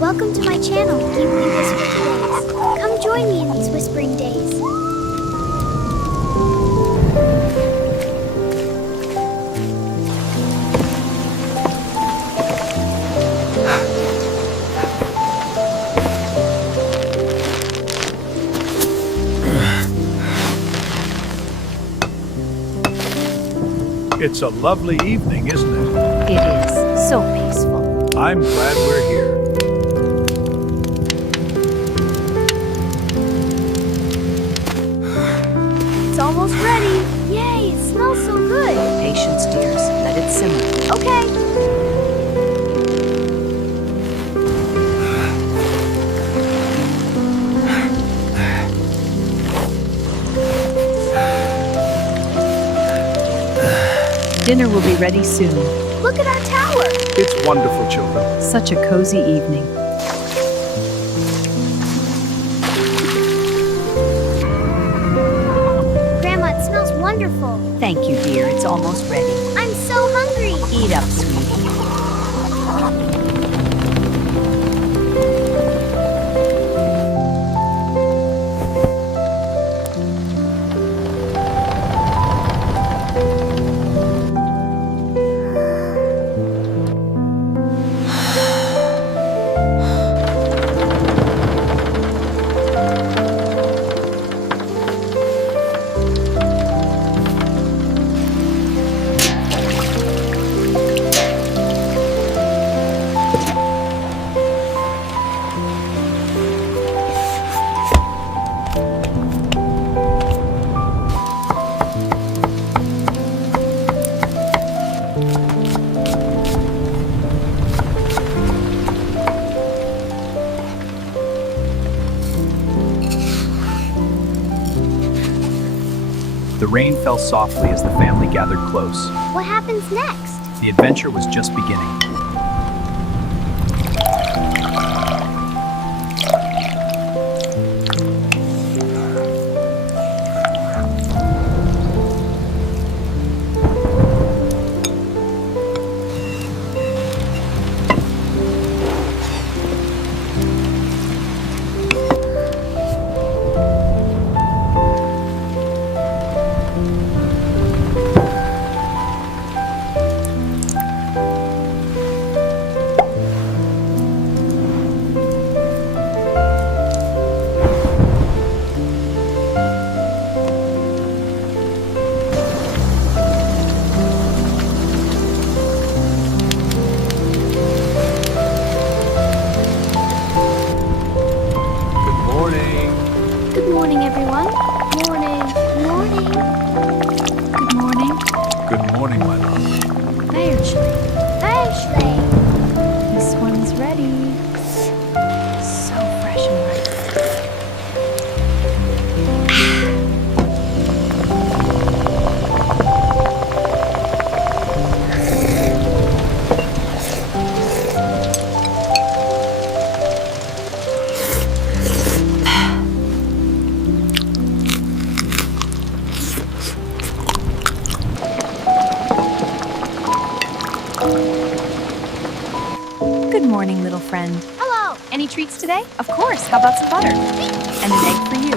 Welcome to my channel, Ghibli Whispering Days. Come join me in these whispering days. It's a lovely evening, isn't it? It is so peaceful. I'm glad we're here. It's almost ready. Yay, it smells so good. Patience, dears. Let it simmer. Okay. Dinner will be ready soon. Look at our tower. It's wonderful, children. Such a cozy evening. Grandma, it smells wonderful. Thank you, dear. It's almost ready. I'm so hungry. Eat up, sweetie. The rain fell softly as the family gathered close. What happens next? The adventure was just beginning. Good morning, everyone. Morning. Morning. Good morning. Good morning, my love. Ashley. Ashley. This one's ready. So fresh and ripe. Good morning, little friend. Hello. Any treats today? Of course. How about some butter? And an egg for you.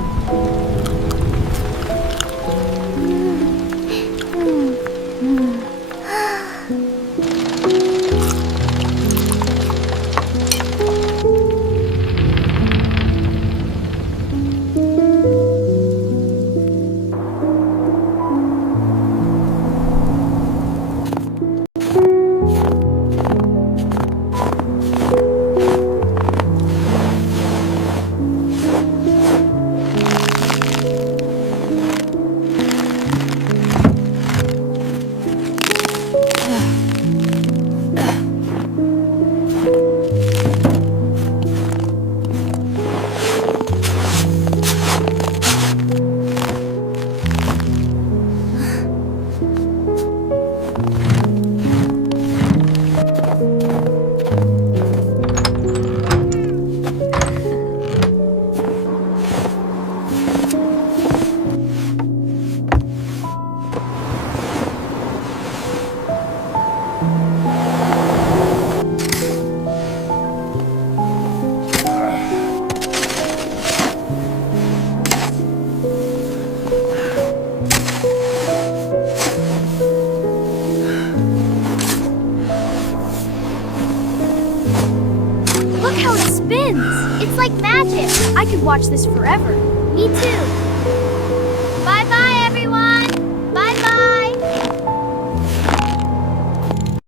Look how it spins! It's like magic! I could watch this forever. Me too.